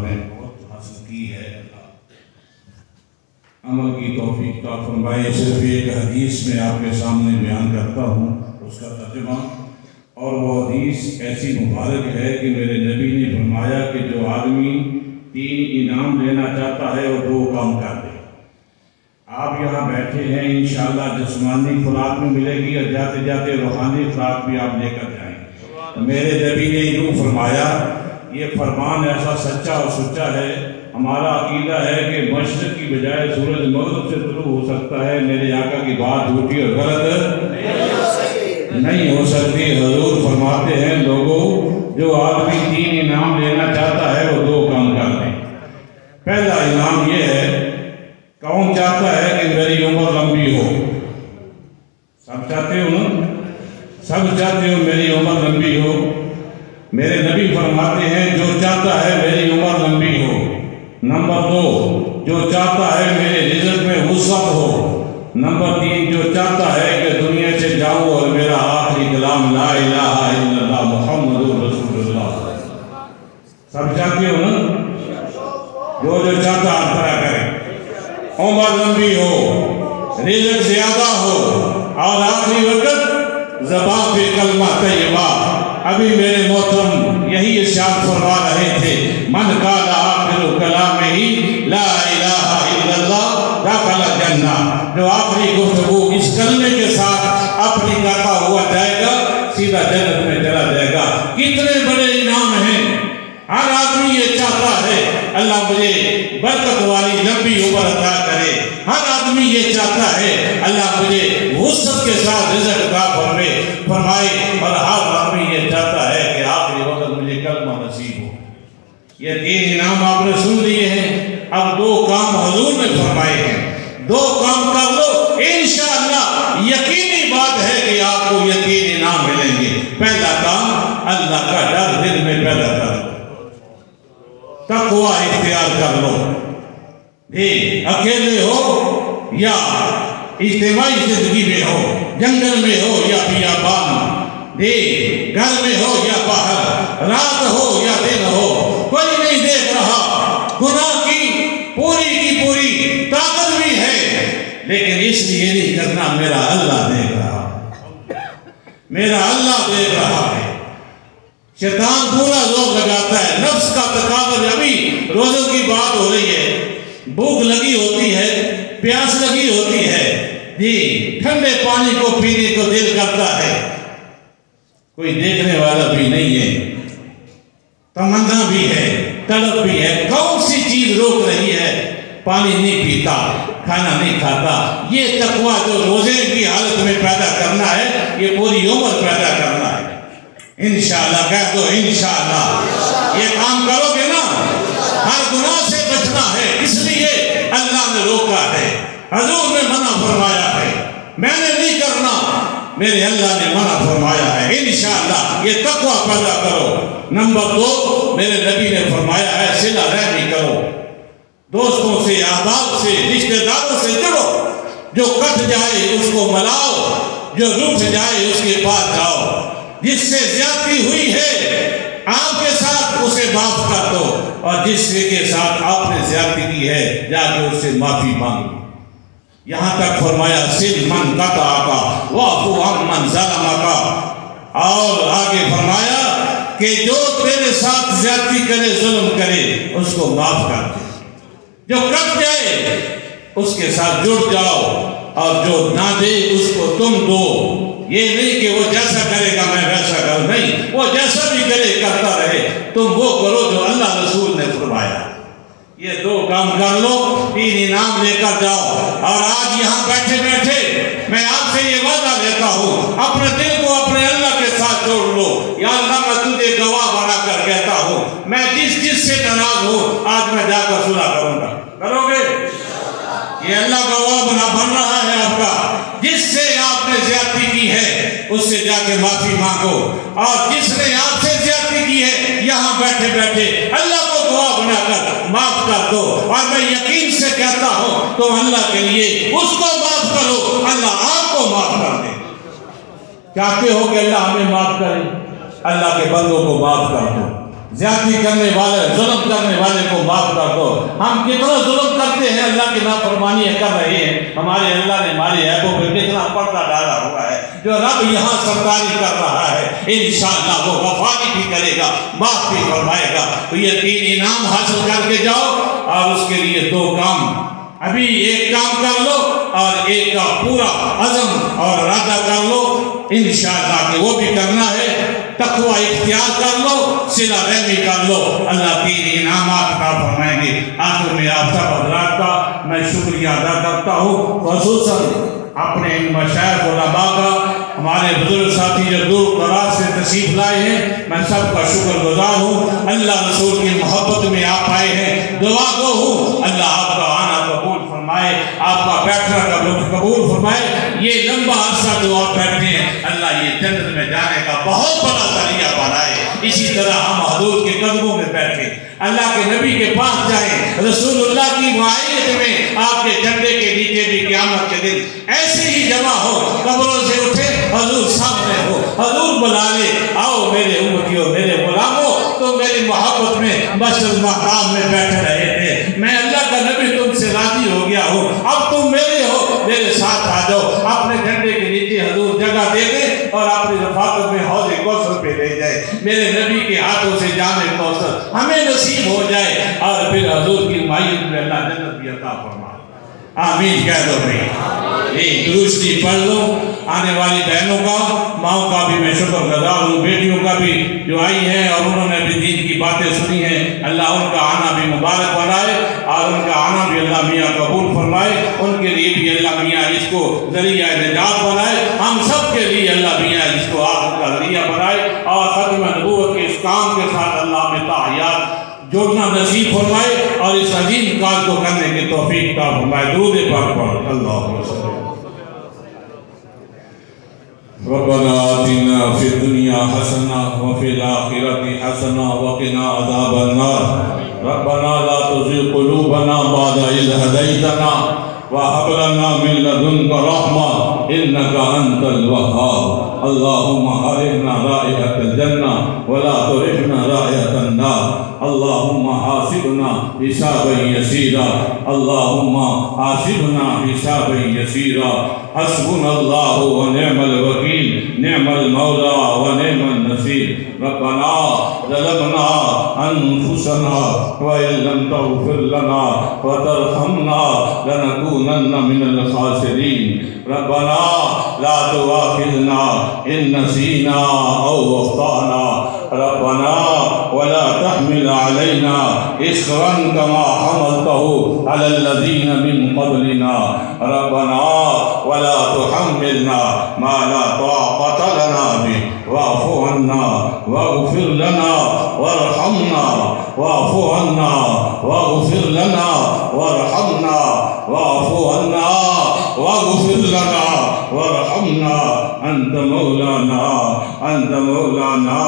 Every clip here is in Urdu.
نے بہت حاصل کی ہے، عمل کی توفیق عطا فرمائے۔ صرف ایک حدیث میں آپ کے سامنے بیان کرتا ہوں اس کا ترجمہ، اور وہ حدیث ایسی مبارک ہے کہ میرے نبی نے فرمایا کہ جو آدمی 3 انعام لینا چاہتا ہے وہ 2 کام کر دے۔ آپ یہاں بیٹھے ہیں، انشاءاللہ جسمانی خوراک میں ملے گی اور جاتے جاتے روحانی خوراک بھی آپ لے کر جائیں۔ میرے نبی نے یوں فرمایا، یہ فرمان ایسا سچا اور سچا ہے، ہمارا عقیدہ ہے کہ مشرق کی بجائے سورج مغرب سے طلوع ہو سکتا ہے، میرے آقا کی بات جھوٹی اور غلط نہیں ہو سکتی۔ حضور فرماتے ہیں لوگوں، جو آدمی 3 انعام لینا چاہتا ہے وہ 2 کام کر دیں۔ پہلا انعام یہ ہے، کون چاہتا ہے کہ میری عمر لمبی ہو؟ سب چاہتے ہو نا؟ سب چاہتے ہو میری عمر لمبی ہو؟ میرے نبی فرماتے ہیں جو چاہتا ہے میری عمر لمبی ہو۔ نمبر 2، جو چاہتا ہے میرے رزق میں وسعت ہو۔ نمبر 3، جو چاہتا ہے کہ دنیا سے جاؤں اور میرا آخری کلام لا الہ الا اللہ محمد رسول اللہ۔ سب چاہتے ہو نا؟ جو چاہتا ہے طرح کرے، عمر لمبی ہو، رزق زیادہ ہو، اور آخری وقت زبان پہ کلمہ طیبہ۔ ابھی میرے محترم یہی ارشاد فرما رہے تھے، من قال آخر کلامہ لا الہ الا اللہ دخل الجنہ۔ جو آخری گفتگو اس کلمے کے ساتھ اپنی کہتا ہوا جائے گا، سیدھا جنت میں چلا جائے گا۔ کتنے بڑے انعام ہیں! ہر آدمی یہ چاہتا ہے اللہ مجھے برکت والی لمبی عمر عطا کرے۔ ہر آدمی یہ چاہتا ہے اللہ مجھے وسعت کے ساتھ رزق عطا فرمائے، اور ہر آدمی یہ چاہتا ہے کہ آخری وقت مجھے کلمہ نصیب ہو۔ یہ 3 انعام آپ نے سن لیے ہیں، اب 2 کام حضور نے فرمائے ہیں۔ 2 کام کر لو، انشاءاللہ یقینی بات ہے کہ آپ کو یہ 3 انعام ملیں گے۔ پہلا کام، اللہ کا ڈر دل میں پیدا کر لو، تقوی اختیار کر لو۔ اکیلے ہو یا اجتماعی زندگی میں ہو، جنگل میں ہو یا بیابان، گھر میں ہو یا باہر، رات ہو یا دن ہو، کوئی نہیں دیکھ رہا۔ گناہ کی پوری طاقت بھی ہے، لیکن اس لیے نہیں کرنا، میرا اللہ دیکھ رہا، میرا اللہ دیکھ رہا ہے۔ شیطان پورا زور لگاتا ہے، نفس کا تقاضا۔ ابھی روزوں کی بات ہو رہی ہے، بھوک لگی ہوتی ہے، پیاس لگی ہوتی ہے، ٹھنڈے پانی کو پینے کو دل کرتا ہے، کوئی دیکھنے والا بھی نہیں ہے، تمنا بھی ہے، طلب بھی ہے۔ کون سی چیز روک رہی ہے؟ پانی نہیں پیتا، کھانا نہیں کھاتا۔ یہ تقویٰ جو روزے کی حالت میں پیدا کرنا ہے، یہ پوری عمر پیدا کرنا ہے۔ انشاءاللہ کہہ دو، انشاءاللہ یہ کام کرو گے نا، ہر گناہ سے بچنا ہے۔ اس لیے اللہ نے روکا ہے، حضور نے منع فرمایا ہے، میں نے نہیں کرنا، میرے اللہ نے منع فرمایا ہے۔ انشاءاللہ یہ تقویٰ پیدا کرو۔ نمبر 2، میرے نبی نے فرمایا ہے صلہ رحمی کرو، دوستوں سے، احباب سے، رشتہ داروں سے جڑو۔ جو کٹ جائے اس کو ملاؤ، جو روٹھ جائے اس کے پاس جاؤ۔ جس سے زیادتی ہوئی ہے آپ کے ساتھ اسے معاف کر دو، اور جس کے ساتھ آپ نے زیادتی کی ہے جا کے اس سے معافی مانگو۔ یہاں تک فرمایا سل من قطعک واعف عمن ظلمک، اور آگے فرمایا کہ جو تیرے ساتھ زیادتی کرے، ظلم کرے، اس کو معاف کر دے۔ جو کٹ جائے اس کے ساتھ جڑ جاؤ، اور جو نہ دے اس کو تم دو۔ یہ نہیں کہ وہ جیسا کرے گا میں ویسا کروں، نہیں، وہ جیسا بھی کرے کرتا رہے، تم وہ کرو جو اللہ رسول نے فرمایا۔ یہ 2 کام کر لو، 3 انعام لے کر جاؤ۔ اور آج یہاں بیٹھے بیٹھے میں آپ سے یہ وعدہ لیتا ہوں، اپنے دل کو اپنے اللہ کے ساتھ جوڑ لو۔ یا اللہ میں تجھے گواہ بنا کر کہتا ہوں، میں جس سے ناراض ہوں آج میں جا کر صلح کروں گا۔ کرو گے؟ یہ اللہ گواہ بن رہا ہے آپ کا۔ جس سے آپ نے زیادتی کی ہے اس سے جا کے معافی مانگو، اور جس نے آپ سے زیادتی کی ہے یہاں بیٹھے بیٹھے اللہ کو گواہ بنا کر معاف کر دو۔ اور میں یقین سے کہتا ہوں تو اللہ کے لیے اس کو معاف کرو، اللہ آپ کو معاف کر دے۔ چاہتے ہو کہ اللہ ہمیں معاف کرے؟ اللہ کے بندوں کو معاف کر دو۔ زیادتی کرنے والے ظلم کرنے والے کو معاف کر دو. ہم کتنا ظلم کرتے ہیں, اللہ کی نافرمانیاں کر رہے ہیں, ہمارے اللہ نے ہماری عیبوں پہ کتنا پردہ ڈالا ہوا ہے. جو رب یہاں سرداری کر رہا ہے انشاءاللہ وہ غفاری بھی کرے گا, معاف بھی فرمائے گا. تو یہ 3 انعام حاصل کر کے جاؤ, اور اس کے لیے 2 کام, ابھی ایک کام کر لو اور ایک کا پورا عزم اور ارادہ کر لو انشاءاللہ کہ وہ بھی کرنا ہے. تقوی اختیار کر لو, صلہ رحمی کر لو, اللہ 3 انعامات عطا فرمائیں گے. آخر میں آپ سب حضرات کا میں شکریہ ادا کرتا ہوں, خصوصاً اپنے ان مشائخ علماء کا, ہمارے بزرگ ساتھی جو دور دراز سے تشریف لائے ہیں, میں سب کا شکر گزار ہوں. اللہ رسول کی محبت میں آپ آئے ہیں, دعا گو ہوں اللہ آپ کا آنا قبول فرمائے, آپ کا بیٹھنا قبول فرمائے. یہ لمبا عرصہ جو آپ بیٹھے ہیں اللہ یہ جنت میں جانے کا بہت بڑا ذریعہ بنائے. اسی طرح ہم حضور کے قدموں میں بیٹھے, اللہ کے نبی کے پاس جائیں, رسول اللہ کی معیت میں آپ کے جھنڈے کے نیچے بھی قیامت کے دن ایسے ہی جمع ہو, قبروں سے اٹھے, حضور سامنے ہو, حضور بلا لے, آؤ میرے امتیوں, میرے غلاموں, تو میری محبت میں مسجد مقام میں بیٹھ رہے تھے, میں اللہ کا نبی تم سے راضی ہو گیا ہوں, اب تم میرے ہو, میرے ساتھ آ جاؤ. اپنے جھنڈے کے نیچے حضور جگہ دے دے اور اپنی رفاقت میں حوض کوثر پہ لے جائے. میرے نبی کے ہاتھوں سے جام کوثر ہمیں نصیب ہو جائے, اور پھر حضور کی معیت میں اللہ جنت بھی عطا فرمائے. آمین کہہ دو بھائی. ایک درستی پڑھ لو. آنے والی بہنوں کا, ماؤں کا بھی میں شکر گزار ہوں, بیٹیوں کا بھی جو آئی ہیں اور انہوں نے بھی دین کی باتیں سنی ہیں, اللہ ان کا آنا بھی مبارک بنائے, اور ان کا آنا بھی اللہ میاں قبول فرمائے. ان کے لیے بھی اللہ میاں اس کو ذریعہ نجات بنائے, ہم سب کے لیے اللہ میاں اس کو آخرت کا ذریعہ بنائے, اور ختم نبوت کے اس کام کے ساتھ اللہ میں تاحیات جوڑنا نصیب فرمائے, اور اس عظیم کام کو کرنے کی توفیق عطا فرمائے. درود پاک پڑھ. اللہم صل ربنا آتنا فی الدنیا حسنہ وفی الآخرۃ حسنہ وقنا عذاب النار. ربنا لا تزغ قلوبنا بعد إذ هديتنا وهب لنا من لدنك رحمة إنك أنت الوهاب. اللهم حرمنا رائحة الجنة ولا ترحنا رائحة النار. اللهم حاسبنا حسابا يسيرا, اللهم حاسبنا حسابا يسيرا. حسبنا الله ونعم الوكيل, نعم المولى ونعم النصير. ربنا ظلمنا أنفسنا وإن لم تغفر لنا وترحمنا لنكونن من الخاسرين. ربنا لا تؤاخذنا إن نسينا أو أخطأنا. ربنا ولا تحمل علينا إصرا كما حملته على الذين من قبلنا. ربنا ولا تحملنا ما لا طاقة لنا به. واعف عنا واغفر لنا وارحمنا. واعف عنا واغفر لنا وارحمنا. واعف عنا واغفر لنا وارحمنا. أنت مولانا, أنت مولانا,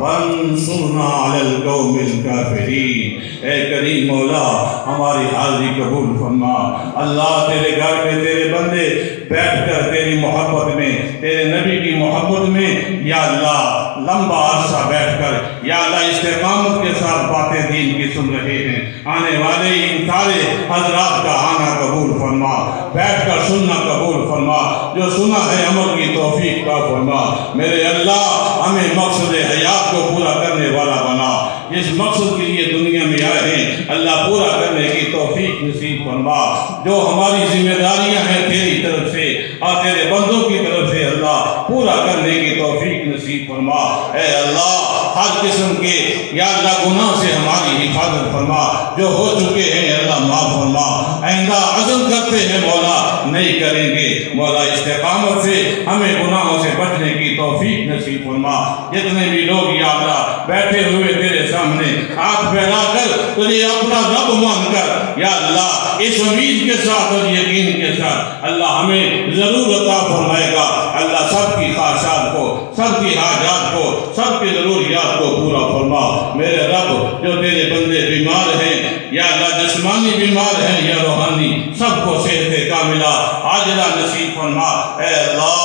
وانصرنا على القوم الكافرين. اے کریم مولا ہماری حاضری قبول فرما. اللہ تیرے گھر میں تیرے بندے بیٹھ کر تیری محبت میں, تیرے نبی کی محبت میں, یا اللہ لمبا عرصہ بیٹھ کر یا اللہ استقامت کے ساتھ باتیں دین کی سن رہے ہیں. آنے والے ان سارے حضرات کا آنا قبول فرما, بیٹھ کر سننا قبول فرما, جو سنا ہے عمل کی توفیق کا فرما. میرے اللہ ہمیں مقصد حیات کو پورا کرنے والا بنا. جس مقصد کے لیے دنیا میں آئے ہیں اللہ پورا کرنے کی توفیق نصیب فرما. جو ہماری ذمہ داریاں ہیں تیری طرف سے اور تیرے بندوں کی طرف سے اللہ پورا کرنے کی توفیق نصیب فرما. اے اللہ ہر قسم کے یا اللہ گناہ سے ہماری حفاظت فرما. جو ہو چکے ہیں اللہ معاف فرما. آئندہ عزم کرتے ہیں مولا نہیں کریں گے. مولا استقامت سے ہمیں گناہوں سے بچنے کی توفیق نصیب فرما. جتنے بھی لوگ یا اللہ بیٹھے ہوئے تیرے سامنے ہاتھ پھیلا کر تجھے اپنا رب مان کر یا اللہ اس امید کے ساتھ اور یقین کے ساتھ اللہ ہمیں ضرور عطا فرمائے گا. اللہ سب کی خواہشات کو, سب کی حاجات کو, سب کی ضروریات کو پورا فرما. میرے رب جو تیرے بندے بیمار ہیں یا اللہ جسمانی بیمار ہیں یا روحانی, سب کو صحت کاملہ عاجلہ نصیب فرما. اے اللہ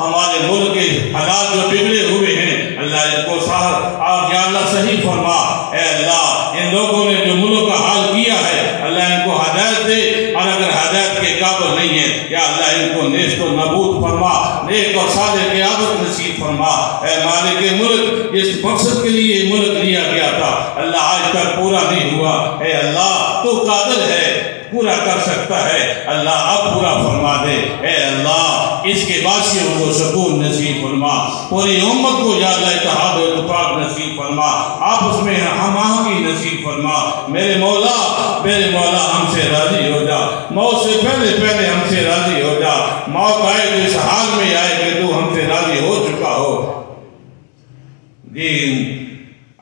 ہمارے ملک کے حالات جو بگڑے ہوئے ہیں اللہ اس کو اور یا اللہ صحیح فرما. نہیں ہوا، اے اللہ تو قادر ہے، پورا کر سکتا ہے، اللہ اب پورا فرما دے، اے اللہ اس کے باشیوں کو سکون نصیب فرما، پوری امت کو یا اللہ اتحاد و اتفاق نصیب فرما، آپس میں ہم آہنگی نصیب فرما، میرے مولا ہم سے راضی ہو جا، موت سے پہلے ہم سے راضی ہو جا، موت آئے تو اس حال میں آئے کہ تو ہم سے راضی ہو چکا ہو۔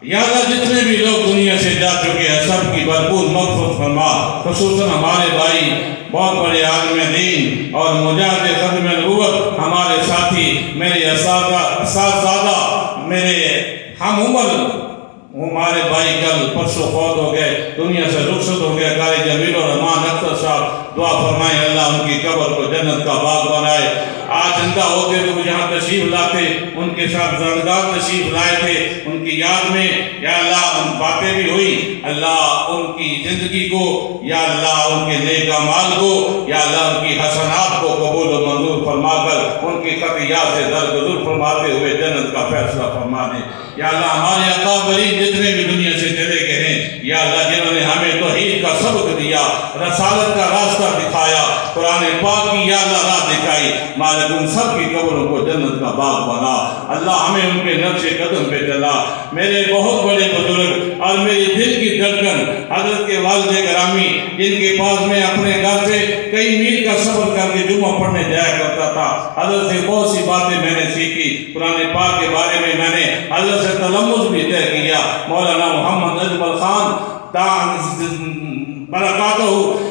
یا اللہ جتنے بھی لوگ دنیا سے جا چکے ہیں سب کی بھرپور مغفرت فرما، خصوصاً ہمارے بھائی بہت بڑے عالم دین اور مجاہد ختم نبوت، ہمارے ساتھی، میرے اساتذہ، میرے ہم عمر ہمارے بھائی کل پرسوں فوت ہو گئے، دنیا سے رخصت ہو گئے، قاری جمیل الرحمان اختر صاحب، دعا فرمائیں اللہ ان کی قبر کو جنت کا باغ بنائے۔ آج زندہ ہوتے تو یہاں تشریف لاتے، ان کے ساتھ زندگار تشریف لائے تھے، ان کی یاد میں یا اللہ ان باتیں بھی ہوئی، اللہ ان کی زندگی کو یا اللہ ان کے نیک اعمال کو یا اللہ ان کی حسنات کو قبول و منظور فرما کر ان کی خطیات سے درگزر فرماتے ہوئے جنت کا فیصلہ فرما دے۔ یا اللہ ہمارے اکابرین جتنے بھی دنیا سے چلے گئے ہیں، یا اللہ جنہوں نے ہمیں توحید کا سبق دیا، رسالت کا راستہ دکھایا، قرآن پاک کی یا اللہ راہ دکھائی، مالک ان سب کی قبروں کو جنت کا باغ بنا، اللہ ہمیں ان کے نقش قدم پہ چلا۔ میرے بہت بڑے بزرگ اور میری دل کی دھڑکن حضرت کے والد گرامی، جن کے پاس میں اپنے گھر سے کئی میل کا سفر کر کے جمعہ پڑھنے جایا کرتا تھا، حضرت سے بہت سی باتیں میں نے سیکھی، قرآن پاک کے بارے میں میں نے حضرت سے تلمذ بھی طے کیا۔ مولانا محمد اجمل خان برکاتہ،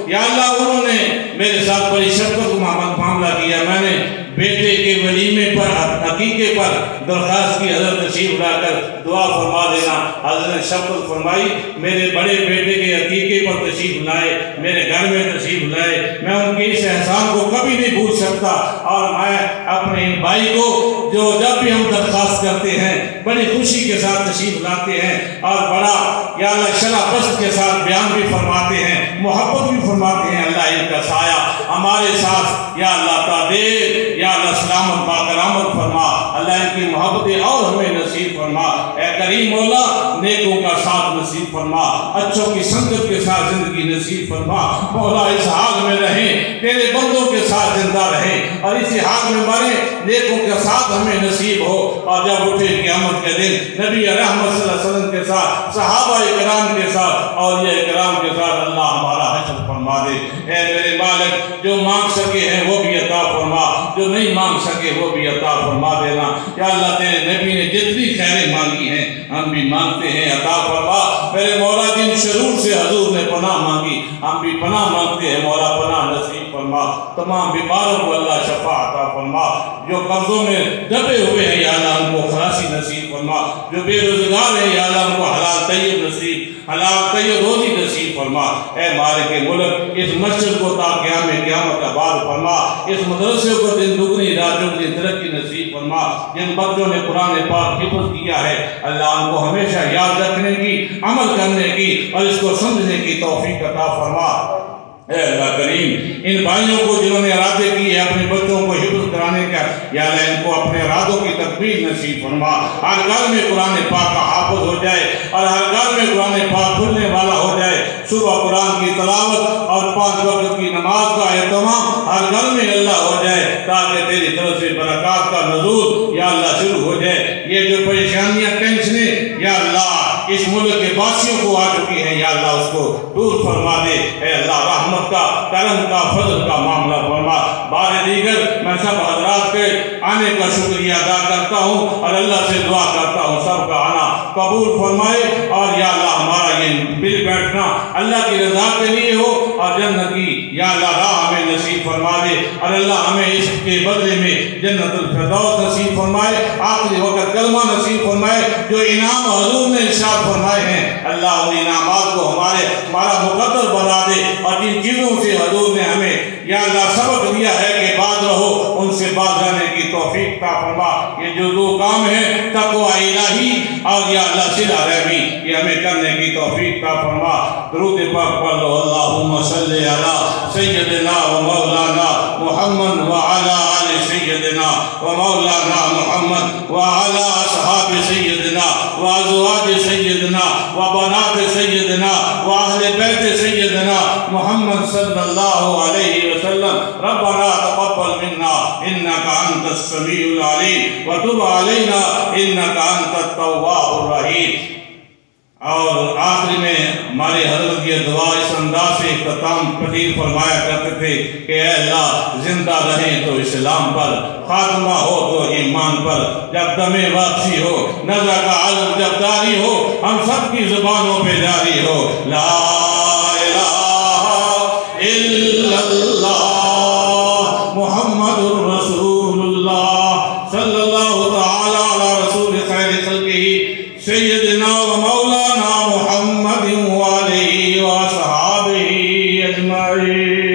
یا اللہ انہوں نے میرے ساتھ بڑی شفقت و معاملہ کیا، میں نے بیٹے کے ولیمے پر عقیقے پر درخواست کی حضرت تشریف لا کر دعا فرما دینا، حضرت نے شفقت فرمائی، میرے بڑے بیٹے کے عقیقے پر تشریف لائے، میرے گھر میں تشریف لائے، میں ان کے اس احسان کو کبھی نہیں بھول سکتا، اور میں اپنے بھائی کو جو جب بھی ہم درخواست کرتے ہیں بڑی خوشی کے ساتھ تشریف لاتے ہیں اور بڑا یا اللہ شرح بست کے ساتھ بیان بھی فرماتے ہیں، محبت بھی فرماتے ہیں، اللہ ان کا سایہ ہمارے ساتھ یا اللہ تعدیر یا اللہ سلامت باکرامت فرما، اللہ ان کی محبتیں اور ہمیں نصیب فرما، اے کریم مولا نیکوں کا ساتھ نصیب فرما، اچھوں کی سنگت کے ساتھ زندگی نصیب فرما، مولا اس حال میں رہیں، تیرے بندوں کے ساتھ زندہ رہیں اور اسی حال میں مریں، نیکوں کے ساتھ ہمیں نصیب ہو، اور جب اٹھے قیامت کے دن نبی رحمت صلی اللہ علیہ وسلم کے ساتھ، صحابہ کرام کے ساتھ، اولیاء کرام کے ساتھ اللہ ہمارا حشر فرما دے۔ اے میرے مالک جو مانگ سکے ہیں وہ بھی عطا فرما، جو نہیں مانگ سکے وہ بھی عطا فرما دینا، یا اللہ تیرے نبی نے جتنی خیریں مانگی ہیں ہم بھی مانگتے ہیں، عطا فرما۔ میرے مولا جن شرور سے حضور نے پناہ مانگی ہم بھی پناہ مانگتے ہیں، مولا پناہ نصیب فرما، تمام بیماروں کو اللہ شفا عطا فرما، جو قرضوں میں دبے ہوئے ہیں یا اللہ ان کو خلاصی نصیب فرما، جو بے روزگار ہیں یا اللہ ان کو حلال طیب نصیب، حلال طیب روزی نصیب فرما۔ اے مالک ملک اس مسجد کو تا قیامت آباد فرما، اس مدرسے کو دن دگنی رات چگنی ترقی نصیب فرما، جن بچوں نے قرآن پاک حفظ کیا ہے اللہ ان کو ہمیشہ یاد رکھنے کی، عمل کرنے کی اور اس کو سمجھنے کی توفیق عطا فرما۔ اے اللہ کریم ان بھائیوں کو جنہوں نے ارادے کیے اپنے بچوں کو حفظ کرانے کا، یا اللہ ان کو اپنے ارادوں کی تکمیل نصیب فرما، ہر گھر میں قرآن پاک کا حافظ ہو جائے اور ہر گھر میں قرآن پاک کھلنے والا ہو جائے، صبح قرآن کی تلاوت اور 5 وقت کی نماز کا اہتمام ہر گھر میں اللہ ہو جائے، تاکہ تیری طرف سے برکات کا نزول یا اللہ شروع ہو جائے۔ یہ جو پریشانیاں ٹینشنیں یا اللہ اس ملک کے باشیوں کو آ چکی ہیں یا اللہ اس کو دور فرما دے، اے اللہ رحمت کا، کرم کا، فضل کا معاملہ فرما۔ بار دیگر میں سب حضرات کے آنے کا شکریہ ادا کرتا ہوں اور اللہ سے دعا کرتا ہوں سب کا آنا قبول فرمائے، اور یا اللہ ہمارا یہ مل بیٹھنا اللہ کی رضا کے لیے ہو اور جنت کی یا اللہ راہ ہمیں نصیب فرما دے، اور اللہ ہمیں اس کے بدلے میں جنت الفردوس نصیب فرمائے، آخری وقت کلمہ نصیب فرمائے، جو انعام حضور نے ارشاد فرمائے ہیں اللہ ان انعامات کو ہمارا مقدر بنا دے، اور جن چیزوں سے حضور نے ہمیں یا اللہ سبق دیا ہے کہ باز رہو ان سے باز رہنے کی توفیق عطا فرما۔ یہ جو 2 کام ہیں تقوی الہی اور یا اللہ صلہ رحمی، یہ ہمیں کرنے کی توفیق عطا فرما۔ درود پاک پڑھ لو، اللہم صلی علی سیدنا و مولانا محمد وعلی آل سیدنا و مولانا محمد وعلی اصحاب سیدنا و ازواج سیدنا و بنات سیدنا کہتے سیدنا محمد صلی اللہ علیہ وسلم ربنا تقبل منا انک انت السمیع العلیم وتب علینا انک انت التواب الرحیم۔ اور آخری میں ہمارے حضرت یہ دعا اس انداز سے اختتام پذیر فرمایا کرتے تھے کہ اے اللہ زندہ رہیں تو اسلام پر، خاتمہ ہو تو ایمان پر، جب دم واپسی ہو، نظر کا عالم جب داری ہو، ہم سب کی زبانوں پہ جاری ہو لا الہ الا اللہ محمد الرسول اللہ صلی اللہ تعالی علی رسول خیر خلقہ سیدنا و مولانا محمد وآلہ وصحابہ اجمعین۔